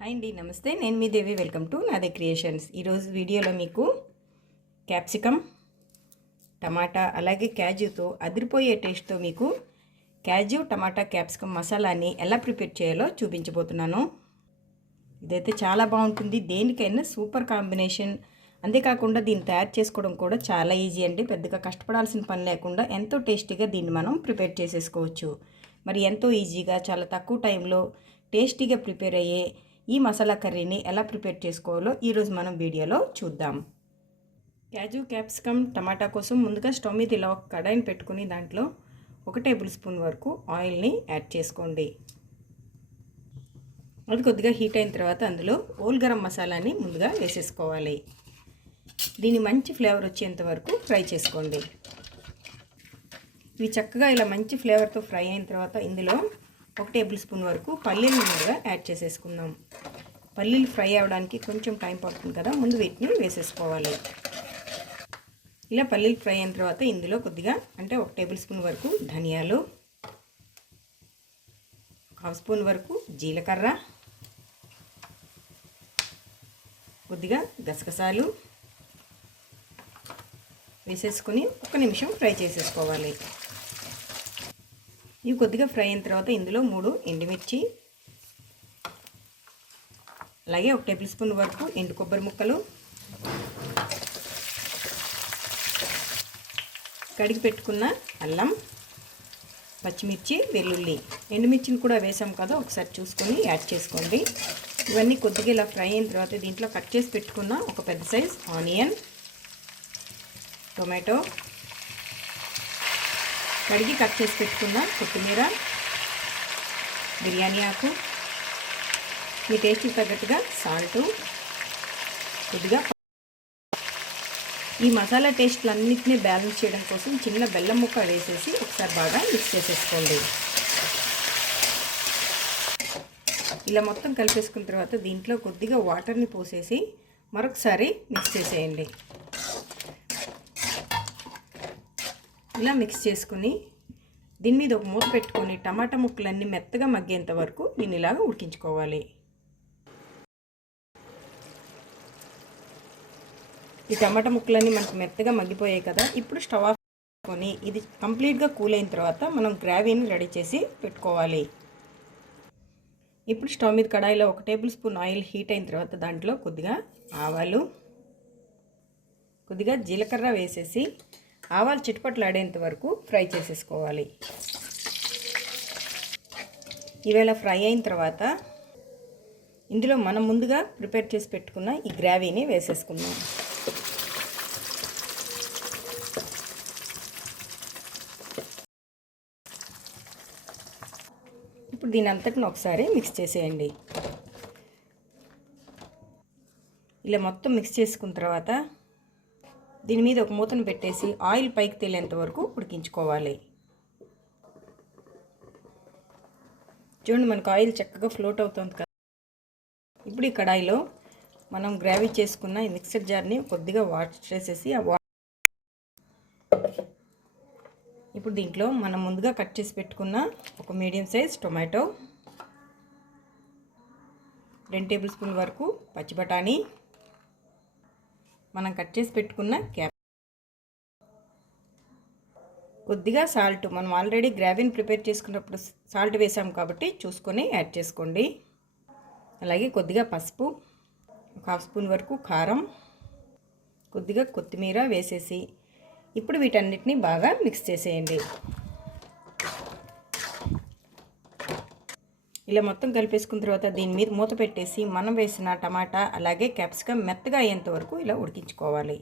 Hi అండి నమస్తే. నేను మీ Devi. Welcome to Nade creations ఈరోజు వీడియోలో మీకు క్యాప్సికమ్ టమాటా అలాగే క్యాజ్యూతో అదిరిపోయే టేస్ట్తో మీకు క్యాజ్యూ టమాటా క్యాప్సికమ్ మసాలాని ఎలా ప్రిపేర్ చేయాలో చూపించబోతున్నాను. ఇదైతే చాలా బాగుంటుంది. దేనికైనా సూపర్ కాంబినేషన్ అంతేకాకుండా దీన్ని తయారు చేసుకోవడం కూడా చాలా ఈజీ అండి. పెద్దగా కష్టపడాల్సిన పని లేకుండా ఎంతో టేస్టీగా దీన్ని మనం ప్రిపేర్ చేసేసుకోవచ్చు. మరి ఎంతో ఈజీగా చాలా తక్కువ టైంలో టేస్టీగా ప్రిపేర్ అయ్యే ఈ మసాలా కర్రీని ఎలా ప్రిపేర్ చేసుకోవాలో ఈరోజు మనం వీడియోలో చూద్దాం. క్యాజు క్యాప్సికమ్ టమాటా కోసం ముందుగా స్టవ్ మీద ఇలా ఒక కడాయిని పెట్టుకుని దాంట్లో ఒక టేబుల్ స్పూన్ వరకు ఆయిల్ని యాడ్ చేసుకోండి. అది కొద్దిగా హీట్ అయిన తర్వాత అందులో ఓల్ గరం మసాలాని ముందుగా వేసేసుకోవాలి. దీని మంచి ఫ్లేవర్ వచ్చేంత వరకు ఫ్రై చేసుకోండి. ఇవి చక్కగా ఇలా మంచి ఫ్లేవర్తో ఫ్రై అయిన తర్వాత ఇందులో ఒక టేబుల్ స్పూన్ వరకు పల్లీలు ముందుగా యాడ్ చేసేసుకుందాం. పల్లీలు ఫ్రై అవ్వడానికి కొంచెం టైం పడుతుంది కదా ముందు వీటిని వేసేసుకోవాలి. ఇలా పల్లీలు ఫ్రై అయిన తర్వాత ఇందులో కొద్దిగా అంటే ఒక టేబుల్ స్పూన్ వరకు ధనియాలు హాఫ్ స్పూన్ వరకు జీలకర్ర కొద్దిగా గసగసాలు వేసేసుకొని ఒక నిమిషం ఫ్రై చేసేసుకోవాలి. ఇవి కొద్దిగా ఫ్రై అయిన తర్వాత ఇందులో మూడు ఎండుమిర్చి అలాగే ఒక టేబుల్ స్పూన్ వరకు ఎండు కొబ్బరి ముక్కలు. కడిగి పెట్టుకున్న అల్లం పచ్చిమిర్చి వెల్లుల్లి. ఎండుమిర్చిని కూడా వేసాం కదా ఒకసారి చూసుకొని యాడ్ చేసుకోండి. ఇవన్నీ కొద్దిగా ఇలా ఫ్రై అయిన తర్వాత దీంట్లో కట్ చేసి పెట్టుకున్న ఒక పెద్ద సైజ్ ఆనియన్ టొమాటో. కడిగి కట్ చేసి పెట్టుకున్న కొత్తిమీర బిర్యానీ ఆకు. మీ టేస్ట్కి తగ్గట్టుగా సాల్టు కొద్దిగా ఈ మసాలా టేస్ట్లన్నింటినీ బ్యాలెన్స్ చేయడం కోసం చిన్న బెల్లం ముక్క వేసేసి ఒకసారి బాగా మిక్స్ చేసేసుకోండి. ఇలా మొత్తం కలిపేసుకున్న తర్వాత దీంట్లో కొద్దిగా వాటర్ని పోసేసి మరొకసారి మిక్స్ చేసేయండి. ఇలా మిక్స్ చేసుకుని దీని మీద ఒక మూత పెట్టుకొని టమాటా ముక్కలన్నీ మెత్తగా మగ్గేంత వరకు నేను ఇలాగ ఉడికించుకోవాలి. ఈ టమాటా ముక్కలన్నీ మనకు మెత్తగా మగ్గిపోయాయి కదా ఇప్పుడు స్టవ్ ఆఫ్ చేసుకొని ఇది కంప్లీట్గా కూల్ అయిన తర్వాత మనం గ్రావీని రెడీ చేసి పెట్టుకోవాలి. ఇప్పుడు స్టవ్ మీద కడాయిలో ఒక టేబుల్ స్పూన్ ఆయిల్ హీట్ అయిన తర్వాత దాంట్లో కొద్దిగా ఆవాలు కొద్దిగా జీలకర్ర వేసేసి ఆవాలు చిట్టుపట్లు ఆడేంత వరకు ఫ్రై చేసేసుకోవాలి. ఈవేళ ఫ్రై అయిన తర్వాత ఇందులో మనం ముందుగా ప్రిపేర్ చేసి పెట్టుకున్న ఈ గ్రావీని వేసేసుకుందాం. ఇప్పుడు దీని అంతటిని ఒకసారి మిక్స్ చేసేయండి. ఇలా మొత్తం మిక్స్ చేసుకున్న తర్వాత దీని మీద ఒక మూతను పెట్టేసి ఆయిల్ పైకి తేలేంత వరకు ఉడికించుకోవాలి. చూడండి మనకు ఆయిల్ చక్కగా ఫ్లోట్ అవుతుంది కదా. ఇప్పుడు ఈ కడాయిలో మనం గ్రావీ చేసుకున్న ఈ మిక్సర్ జార్ని కొద్దిగా వాష్ చేసేసి ఆ ఇప్పుడు దీంట్లో మనం ముందుగా కట్ చేసి పెట్టుకున్న ఒక మీడియం సైజ్ టొమాటో రెండు టేబుల్ స్పూన్ వరకు పచ్చి బఠానీ మనం కట్ చేసి పెట్టుకున్న క్యాప్. కొద్దిగా సాల్ట్ మనం ఆల్రెడీ గ్రావీని ప్రిపేర్ చేసుకున్నప్పుడు సాల్ట్ వేసాం కాబట్టి చూసుకొని యాడ్ చేసుకోండి. అలాగే కొద్దిగా పసుపు ఒక హాఫ్ స్పూన్ వరకు కారం కొద్దిగా కొత్తిమీర వేసేసి ఇప్పుడు వీటన్నిటిని బాగా మిక్స్ చేసేయండి. ఇలా మొత్తం కలిపేసుకున్న తర్వాత దీని మీద మూత పెట్టేసి మనం వేసిన టమాటా అలాగే క్యాప్సికమ్ మెత్తగా అయ్యేంత వరకు ఇలా ఉడికించుకోవాలి.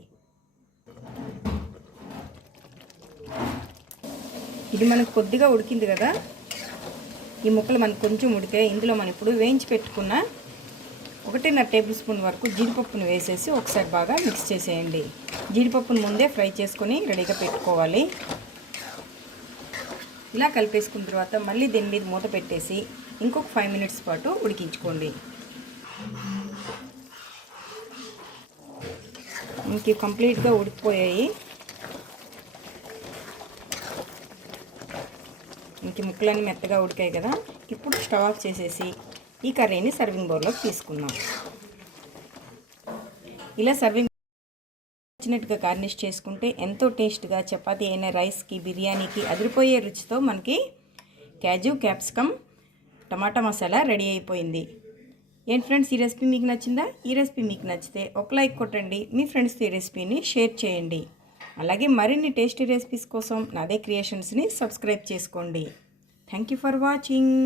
ఇది మనకు కొద్దిగా ఉడికింది కదా? ఈ ముక్కలు మనకు కొంచెం ఉడికే ఇందులో మనం ఇప్పుడు వేయించి పెట్టుకున్న ఒకటిన్నర టేబుల్ స్పూన్ వరకు జీడిపప్పును వేసేసి ఒకసారి బాగా మిక్స్ చేసేయండి. జీడిపప్పును ముందే ఫ్రై చేసుకొని రెడీగా పెట్టుకోవాలి. ఇలా కలిపేసుకున్న తర్వాత మళ్ళీ దీని మీద మూత పెట్టేసి ఇంకొక ఫైవ్ మినిట్స్ పాటు ఉడికించుకోండి. ఇంక కంప్లీట్గా ఉడికిపోయాయి. ఇంక ముక్కలన్నీ మెత్తగా ఉడికాయి కదా. ఇప్పుడు స్టవ్ ఆఫ్ చేసేసి ఈ కర్రీని సర్వింగ్ బౌల్లోకి తీసుకుందాం. ఇలా సర్వింగ్ నచ్చినట్టుగా గార్నిష్ చేసుకుంటే ఎంతో టేస్ట్గా చపాతీ అయిన రైస్కి బిర్యానీకి అదిరిపోయే రుచితో మనకి క్యాజు క్యాప్సికమ్ టమాటా మసాలా రెడీ అయిపోయింది. ఏంటి ఫ్రెండ్స్ ఈ రెసిపీ మీకు నచ్చిందా? ఈ రెసిపీ మీకు నచ్చితే ఒక లైక్ కొట్టండి మీ ఫ్రెండ్స్తో ఈ రెసిపీని షేర్ చేయండి. అలాగే మరిన్ని టేస్టీ రెసిపీస్ కోసం నాదే క్రియేషన్స్ని సబ్స్క్రైబ్ చేసుకోండి. Thank you for watching.